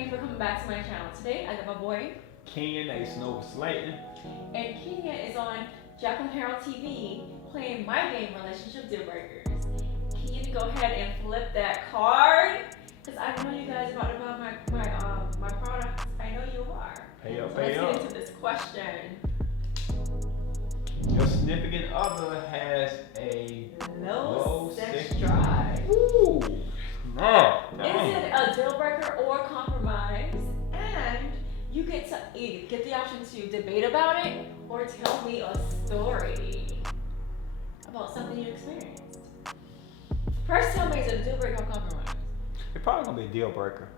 Thanks for coming back to my channel. Today I got my boy Kenya Aceonova Slayton. and Kenya is on Jack and Harold TV playing my game relationship deal breakers. Kenya, go ahead and flip that card because I know you guys about to buy my products. I know you are. Pay up, So let's pay get up. into this question. Your significant other has a Low sex drive. Ooh. No. Is it a deal breaker or compromise? And you get the option to debate about it or tell me a story about something you experienced. First, tell me, is it a deal breaker or compromise? It's probably gonna be a deal breaker.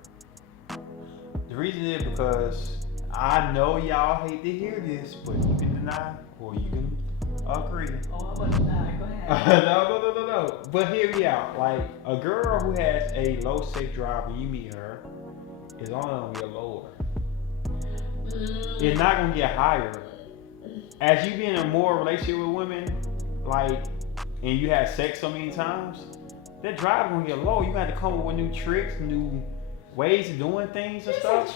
The reason is because I know y'all hate to hear this, but you can deny or you can agree. Oh, I'm gonna deny. Go ahead. No. But hear me out. Like a girl who has a low sex drive when you meet her is only gonna get lower. It's not gonna get higher. As you be in a more relationship with women, like, and you have sex so many times, that drive gonna get low. You got to come up with new tricks, new ways of doing things and stuff.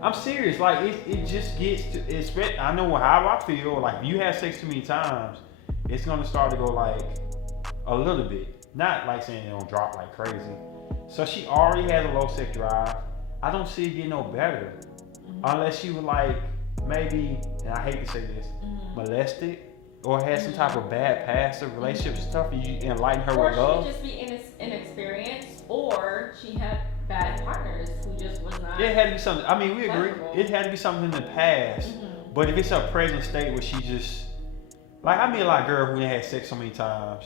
I'm serious. Like it just gets to. I know how I feel. Like if you have sex too many times, it's gonna start to go like a little bit. Not like saying it don't drop like crazy. So she already has a low sex drive. I don't see it getting no better. Unless you were like maybe, and I hate to say this, molested or had some type of bad past of relationship stuff, and you enlighten her with love. Or she could just be inexperienced, or she had bad partners who just was not. It had to be something. I mean, we agree. Comfortable. It had to be something in the past. But if it's her present state where she just, like, I mean, a lot of girls who had sex so many times,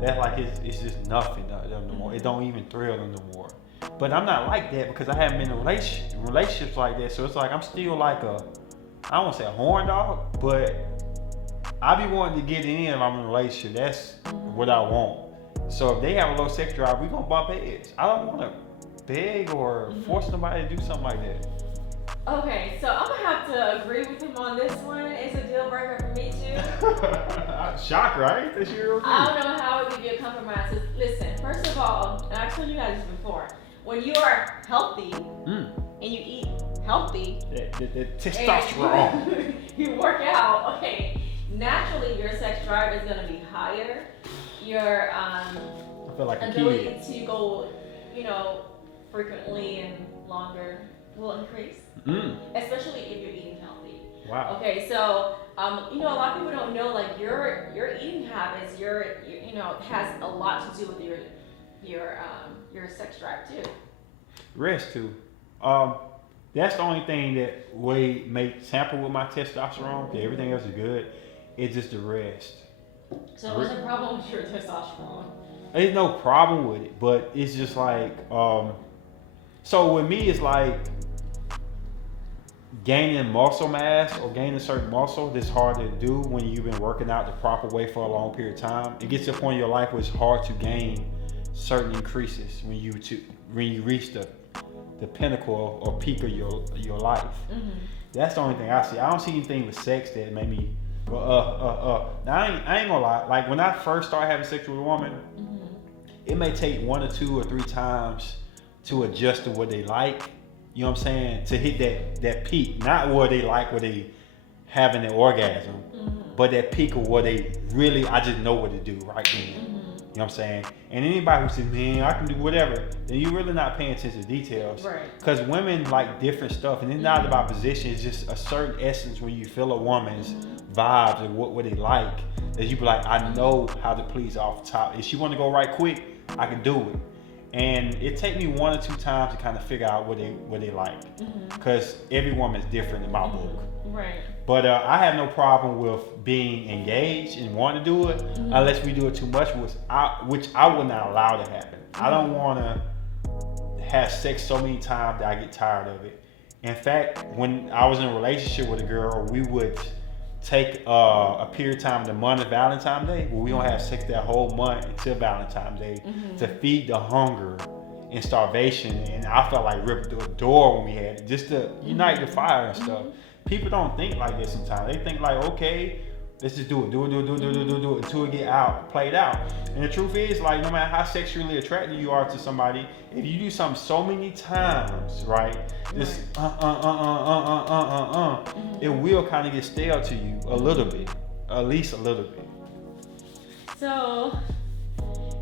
that like it's just nothing no more. It don't even thrill them no more. But I'm not like that because I haven't been in relationships like that. So it's like I'm still like I don't want to say a horn dog, but I be wanting to get in if I'm in a relationship. That's what I want. So if they have a low sex drive, we gonna bump heads. I don't want to beg or force somebody to do something like that. Okay, so I'm gonna have to agree with him on this one. It's a deal breaker for me too. Shock, right? That's your I don't know how it could be a compromise. Listen, first of all, and I've told you guys this before, when you are healthy and you eat healthy, the testosterone. and you work out, okay, naturally your sex drive is gonna be higher. Your I feel like a ability kid. to go, frequently and longer will increase, especially if you're eating healthy. Wow. Okay, so a lot of people don't know like your eating habits, has a lot to do with your sex drive too. Rest too. That's the only thing that may tamper with my testosterone. Okay, everything else is good. It's just the rest. So what's the problem with your testosterone? There's no problem with it, but it's just like so with me it's like gaining muscle mass or gaining certain muscle that's hard to do when you've been working out the proper way for a long period of time. It gets to a point in your life where it's hard to gain certain increases when you reach the pinnacle or peak of your life. That's the only thing I see. I don't see anything with sex that made me go Now I ain't gonna lie. Like when I first started having sex with a woman, it may take 1 or 2 or 3 times to adjust to what they like. You know what I'm saying? To hit that peak, not what they like, where they having an orgasm, but that peak of what they really, I just know what to do right then. You know what I'm saying? And anybody who says, man, I can do whatever, then you're really not paying attention to details. Right. Because women like different stuff, and it's not about position, it's just a certain essence when you feel a woman's vibes and what they like, that you be like, I know how to please off the top. If she want to go right quick, I can do it. And it take me 1 or 2 times to kind of figure out what they like, because every woman's different in my book. Right. But I have no problem with being engaged and wanting to do it, unless we do it too much, which I would not allow to happen. I don't want to have sex so many times that I get tired of it. In fact, when I was in a relationship with a girl, we would take a period of time, the month of Valentine's Day, where we don't have sex that whole month until Valentine's Day to feed the hunger and starvation. And I felt like ripped the door when we had it, just to unite the fire and stuff. People don't think like this sometimes. They think like, okay, Let's just do it until it get played out. And the truth is, like, no matter how sexually attracted you are to somebody, if you do something so many times, right, this it will kind of get stale to you a little bit, at least a little bit. So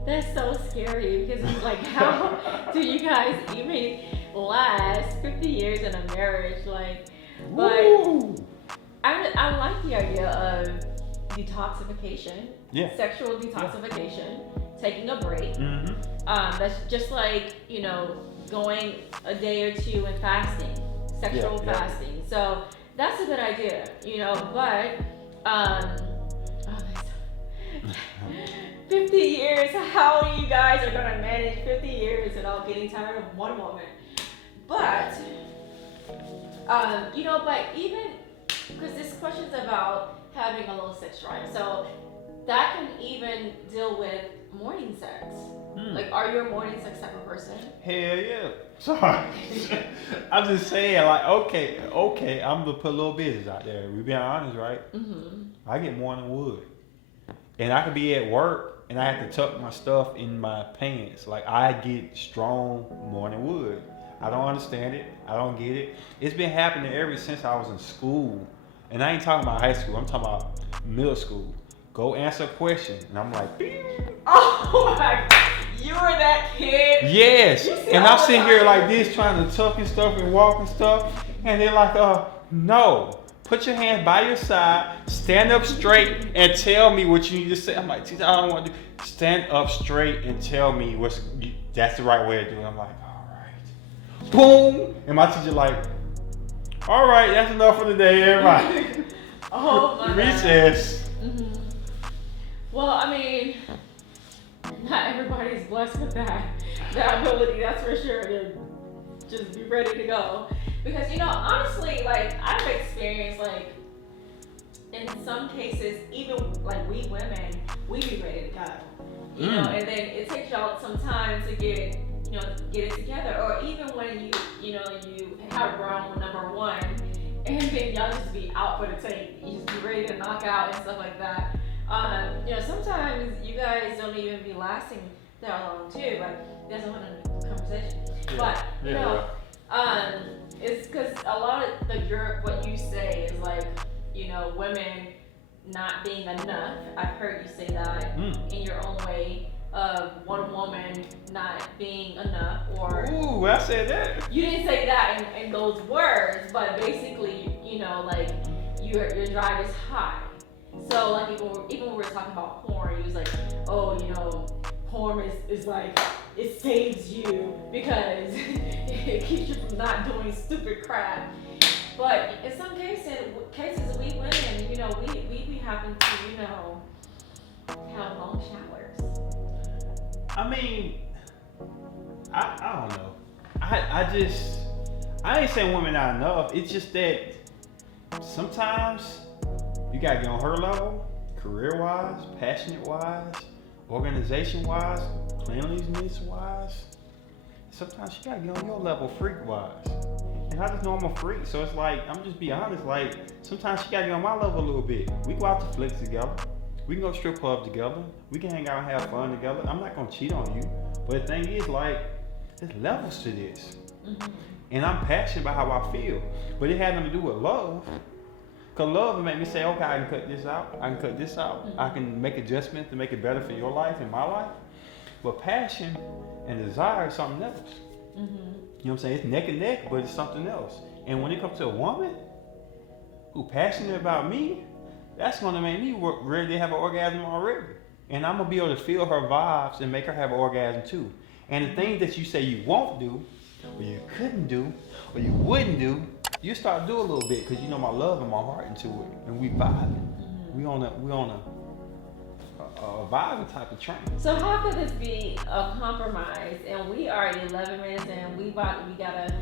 that's so scary because it's like, how do you guys even last 50 years in a marriage? Like, but I like the idea of detoxification, sexual detoxification, taking a break. That's just like, you know, going a day or two and fasting, sexual fasting. So that's a good idea, you know, but 50 years, how you guys are gonna manage 50 years without getting tired of one woman? But, you know, but even, because this question's about having a low sex drive, so that can even deal with morning sex. Like, are you a morning sex type of person? Hell yeah. Sorry. I'm just saying, like, okay, I'm gonna put a little business out there. We being honest, right? I get morning wood. And I could be at work and I have to tuck my stuff in my pants. Like, I get strong morning wood. I don't understand it. I don't get it. It's been happening ever since I was in school. And I ain't talking about high school. I'm talking about middle school. Go answer a question. And I'm like, beep. Oh my God. You were that kid? Yes. And I'm sitting here like this trying to tuck and stuff and walk and stuff. And they're like, no. Put your hands by your side, stand up straight, and tell me what you need to say. I'm like, teacher, I don't want to do. Stand up straight and tell me that's the right way to do it. I'm like, all right. Boom. And my teacher like, all right, that's enough for the day, everybody. Oh my Recess. Well, I mean, not everybody's blessed with that ability, that's for sure, to just be ready to go. Because, you know, honestly, like, I've experienced, like, in some cases, even, like, we women, we be ready to go. You know, and then it takes y'all some time to get it together. Or even when you have round number one, and then y'all just be out for the tank. You just be ready to knock out and stuff like that. You know, sometimes you guys don't even be lasting that long, too. But that's a whole other conversation. But, you know, it's because a lot of what you say is like, you know, women not being enough. I've heard you say that in your own way of one woman not being enough, or ooh, I said that. You didn't say that in those words, but basically, you know, like your drive is high. So like even when we were talking about porn, he was like, oh, you know, porn is like, it saves you because it keeps you from not doing stupid crap. But in some cases we women, you know, we happen to, you know, have long showers. I mean, I don't know. I ain't saying women not enough. It's just that sometimes you gotta get on her level, career-wise, passionate-wise, organization-wise, cleanliness-wise. Sometimes you gotta get on your level, freak-wise. And I just know I'm a freak, so it's like, I'm just be honest, like, sometimes you gotta get on my level a little bit. We go out to flicks together. We can go strip club together. We can hang out and have fun together. I'm not gonna cheat on you. But the thing is, like, there's levels to this. And I'm passionate about how I feel. But it had nothing to do with love. Because love will make me say, okay, I can cut this out. I can cut this out. I can make adjustments to make it better for your life and my life. But passion and desire is something else. You know what I'm saying? It's neck and neck, but it's something else. And when it comes to a woman who passionate about me, that's gonna make me ready to have an orgasm already. And I'm gonna be able to feel her vibes and make her have an orgasm too. And the things that you say you won't do, or you couldn't do, or you wouldn't do, you start to do a little bit because you know my love and my heart into it, and we vibing. We on a vibing type of train. So how could this be a compromise? And we are 11 minutes and we gotta.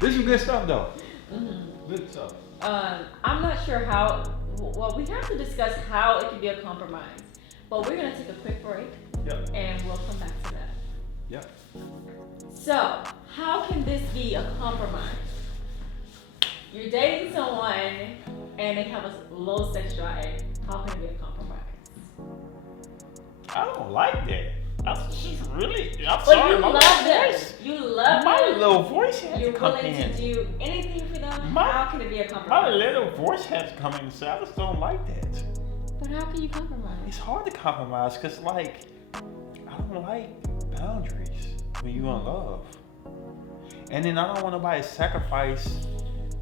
This is good stuff though. Good stuff. I'm not sure how. Well, we have to discuss how it can be a compromise, but we're gonna take a quick break. And we'll come back to that. So, how can this be a compromise? You're dating someone and they have a low sex drive, how can it be a compromise? I don't like that. I'm But sorry, you my love them. voice. You love My them. little voice has You're to come willing in. to do anything for them. My- How can it be a My compromise? little voice has to come in and say, I just don't like that. But how can you compromise? It's hard to compromise because, like, I don't like boundaries when you're in love. And then I don't want nobody to sacrifice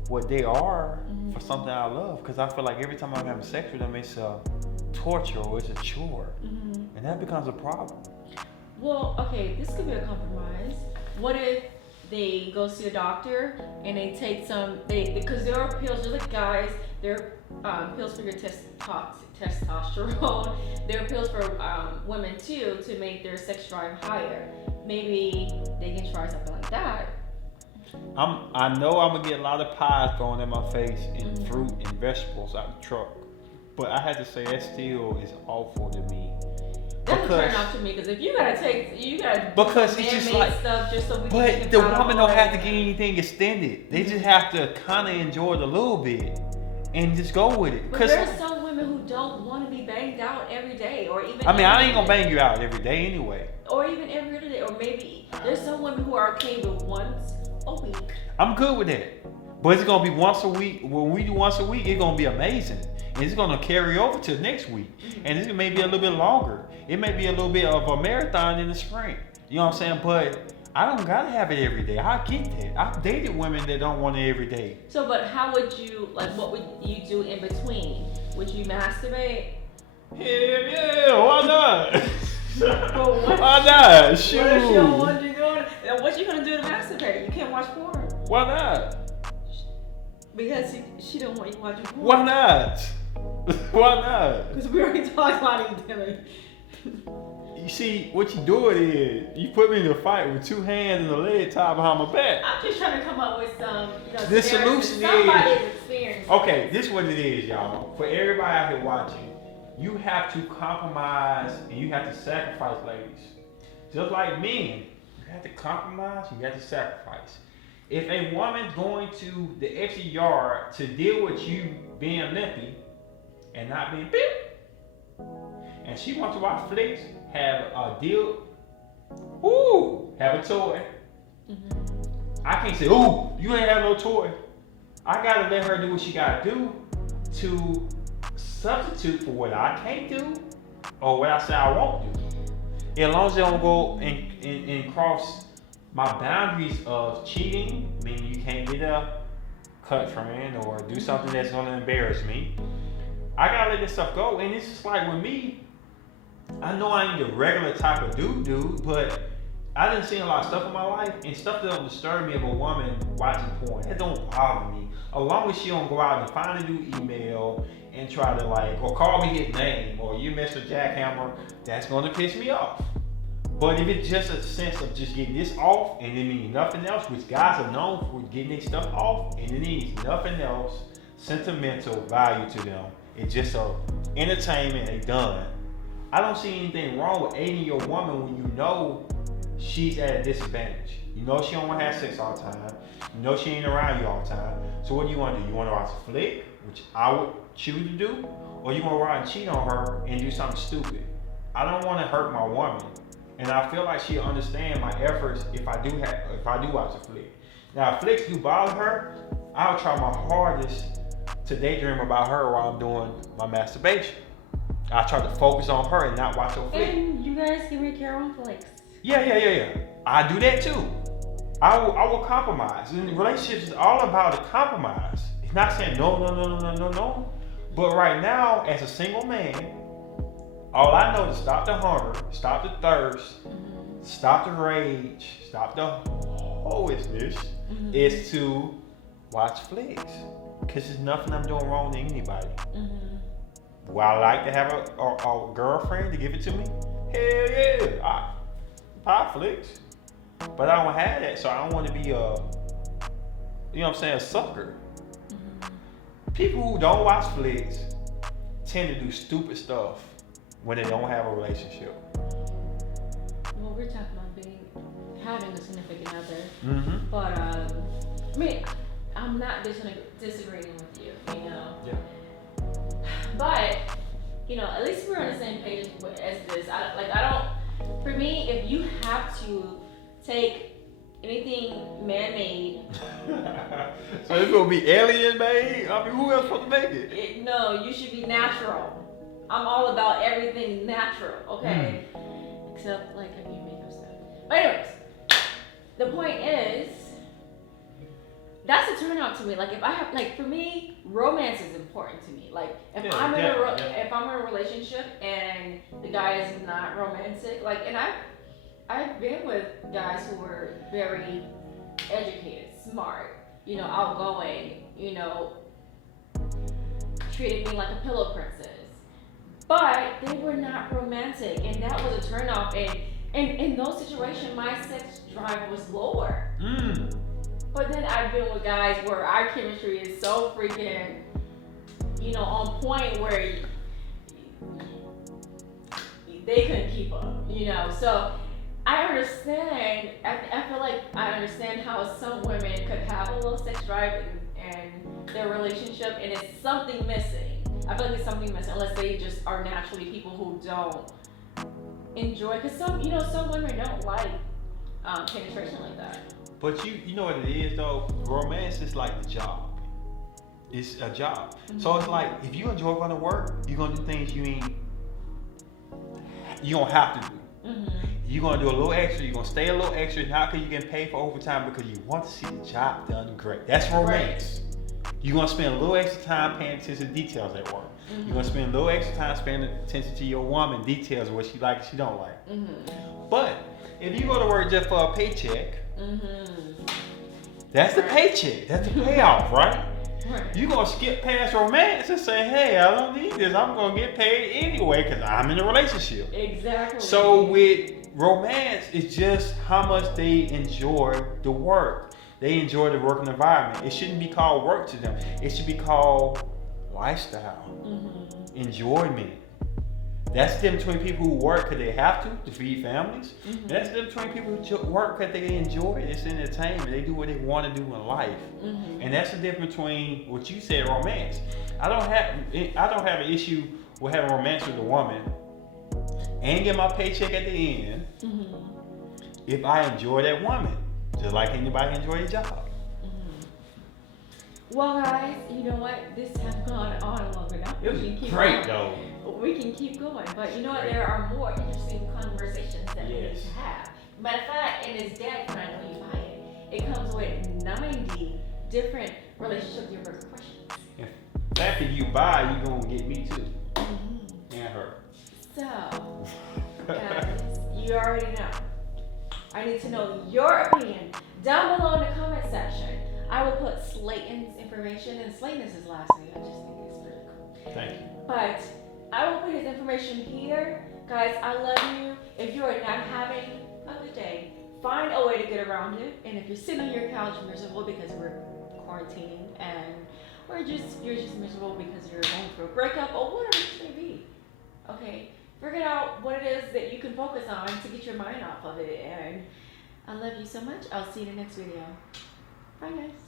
what they are for something I love, because I feel like every time I'm having sex with them, it's a torture or it's a chore. And that becomes a problem. Well, okay, this could be a compromise. What if they go see a doctor and they take some, because there are pills, just like guys, there are pills for your testosterone. There are pills for women too to make their sex drive higher. Maybe they can try something like that. I know I'm gonna get a lot of pie thrown in my face and fruit and vegetables out the truck, but I had to say that still is awful to me. That's a turn off to me, because if you gotta Because it's just like stuff just so we can but make it the out woman of don't have it. to get anything extended. They just have to kind of enjoy it a little bit and just go with it. But there are some women who don't want to be banged out every day, or even. I mean, I ain't gonna bang you out every day anyway. Or even every other day, or maybe there's some women who are okay with once a week. I'm good with that. But it's gonna be once a week. When we do once a week, it's gonna be amazing. And it's gonna carry over to next week. And it's may be a little bit longer. It may be a little bit of a marathon in the spring. You know what I'm saying? But I don't gotta have it every day. I get that. I've dated women that don't want it every day. So, but how would you, like, what would you do in between? Would you masturbate? Hell yeah, why not? What? Why not? Shoot. What if you don't want you doing? What you gonna do to masturbate? You can't watch porn. Why not? Because she don't want you watching porn. Why not? Why not? Because we already talked about it, Dylan. You see, what you doing is, you put me in a fight with two hands and a leg tied behind my back. I'm just trying to come up with some, The solution somebody's experience. Okay, this is what it is, y'all. For everybody out here watching, you have to compromise and you have to sacrifice, ladies. Just like men, you have to compromise, you have to sacrifice. If a woman's going to the extra yard to deal with you being limpy and not being fit, and she wants to watch flicks, have a deal, have a toy. I can't say, you ain't have no toy. I gotta let her do what she gotta do to substitute for what I can't do or what I say I won't do. As long as they don't go and cross my boundaries of cheating, meaning you can't get a cut friend or do something that's gonna embarrass me, I gotta let this stuff go. And it's just like with me, I know I ain't the regular type of dude, but I done seen a lot of stuff in my life, and stuff that don't disturb me of a woman watching porn. That don't bother me. As long as she don't go out and find a new email and try to or call me his name, or you Mr. Jackhammer, that's gonna piss me off. But if it's just a sense of just getting this off and it means nothing else, which guys are known for getting their stuff off, and it needs nothing else, sentimental value to them. It's just a entertainment, they done. I don't see anything wrong with aiding your woman when you know she's at a disadvantage. You know she don't want to have sex all the time. You know she ain't around you all the time. So what do you want to do? You want to watch a flick, which I would choose to do, or you want to ride and cheat on her and do something stupid? I don't want to hurt my woman, and I feel like she'll understand my efforts if I do watch a flick. Now, if flicks do bother her, I'll try my hardest to daydream about her while I'm doing my masturbation. I try to focus on her and not watch her flick. And you guys can make your own flicks. Yeah. I do that too. I will compromise. And relationships is all about a compromise. It's not saying no. But right now, as a single man, all I know to stop the hunger, stop the thirst, stop the rage, stop the hoishness, is to watch flicks. Because there's nothing I'm doing wrong to anybody. Would I like to have a girlfriend to give it to me? Hell yeah. I flicks. But I don't have that, so I don't want to be a sucker. People who don't watch flicks tend to do stupid stuff when they don't have a relationship. Well, we're talking about having a significant other. But I mean, I'm I'm not disagreeing with you, you know. Yeah. But you know, at least we're on the same page as this. For me, if you have to take anything man-made, so it's gonna be alien-made. I mean, who else supposed to make it? No, you should be natural. I'm all about everything natural, okay? Except like if you make up stuff. But anyways, the point is, that's a turn off to me. Like if I have, like for me, romance is important to me. Like if I'm in a relationship and the guy is not romantic, like, and I've been with guys who were very educated, smart, you know, outgoing, you know, treated me like a pillow princess. But they were not romantic, and that was a turn off. And in those situations, my sex drive was lower. But then I've been with guys where our chemistry is so freaking, you know, on point where they couldn't keep up, you know. So I understand. I feel like I understand how some women could have a low sex drive in their relationship, and it's something missing. I feel like there's something missing, unless they just are naturally people who don't enjoy. Because some women don't like penetration like that. But you know what it is though? Romance is like the job. It's a job. So it's like if you enjoy going to work, you're gonna do things you don't have to do. You're gonna do a little extra. You're gonna stay a little extra. Not because you're getting paid for overtime, because you want to see the job done great. That's romance. Right. You're gonna spend a little extra time paying attention to details at work. You're gonna spend a little extra time paying attention to your woman, details of what she likes, she don't like. But if you go to work just for a paycheck, that's the paycheck. That's the payoff, right? You're gonna skip past romance and say, "Hey, I don't need this. I'm gonna get paid anyway because I'm in a relationship." Exactly. So with romance, it's just how much they enjoy the work. They enjoy the working environment. It shouldn't be called work to them. It should be called lifestyle, enjoyment. That's the difference between people who work because they have to feed families. That's the difference between people who work because they enjoy it. It's entertainment. They do what they want to do in life. And that's the difference between what you said, romance. I don't have an issue with having romance with a woman and get my paycheck at the end if I enjoy that woman, just like anybody enjoy a job. Well, guys, you know what? This has gone on long enough. It was great, though. We can keep going, but you know what? There are more interesting conversations that we need to have. Matter of fact, in this deck, when I know you buy it, it comes with 90 different relationship deal breaker questions. After you buy, you're gonna get me too, and her. So, guys, you already know. I need to know your opinion down below in the comment section. I will put Slayton's information, and Slayton is his last name. I just think it's pretty cool. Thank you. But I will put his information here. Guys, I love you. If you are not having a good day, find a way to get around it. And if you're sitting on your couch miserable because we're quarantining and you're just miserable because you're going through a breakup or whatever it may be, okay, figure out what it is that you can focus on to get your mind off of it. And I love you so much. I'll see you in the next video. Bye, guys.